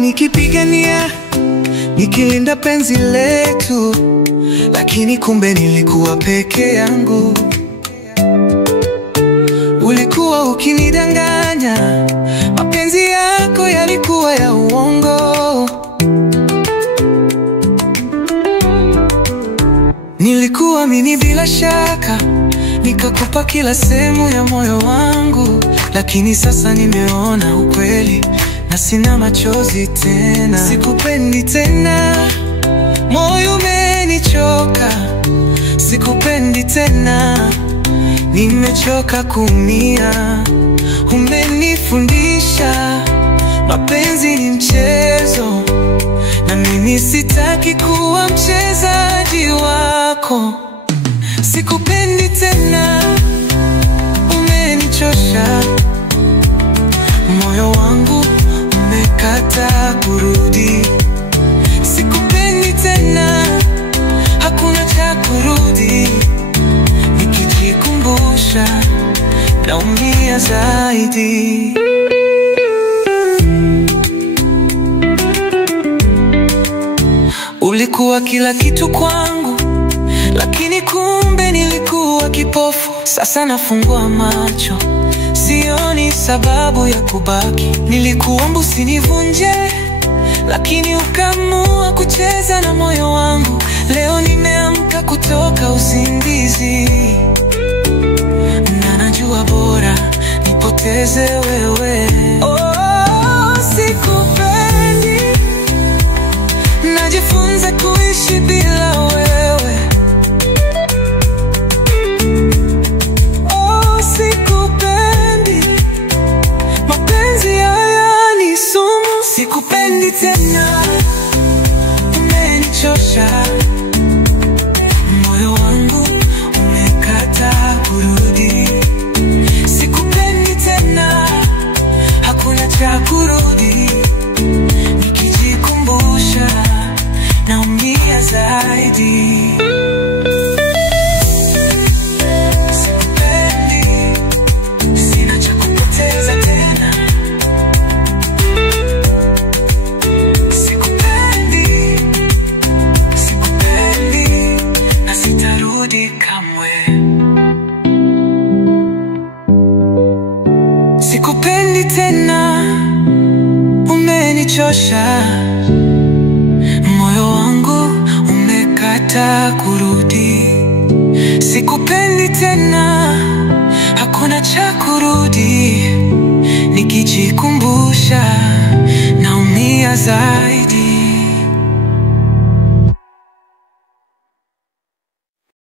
nikipigania, nikilinda penzi letu, lakini kumbe nilikuwa peke yangu. Ulikuwa ukinidanganya, mapenzi yako yalikuwa ya uongo. Nilikuwa mimi bila shaka, nikakupa kila sehemu ya moyo wangu, lakini sasa nimeona ukweli na sina machozi tena. Sikupendi tena, moyo umenichoka. Sikupendi tena, nimechoka kuumia. Umenifundisha mapenzi ni mchezo, na mimi sitaki kuwa mchezaji wako. Sikupendi tena, umenichosha. Moyo wangu umekata kurudi. Sikupendi tena, hakuna cha kurudi. Nikijikumbusha naumia zaidi. Ulikuwa kila kitu kwangu, lakini kumbe nilikuwa kipofu. Sasa nafungua macho, sioni sababu ya kubaki. Nilikuomba usinivunje, lakini ukaamua kucheza na moyo wangu. Leo nimeamka kutoka usingizi, na najua bora nipoteze wewe. Oh, sikupendi, najifunza kuishi bila wewe. Oh, sikupendi, mapenzi haya ni sumu. Sikupendi tena, umenichosha. Moyo wangu umekata kurudi. Sikupendi tena, hakuna cha kurudi. Nikijikumbusha naumia zaidi. Sikupendi, sina cha kupoteza tena. Sikupendi, sikupendi, na sitarudi kamwe. Sikupendi tena, umenichosha. Moyo wangu umekata kurudi. Sikupendi tena, hakuna cha kurudi. Nikijikumbusha naumia zaidi.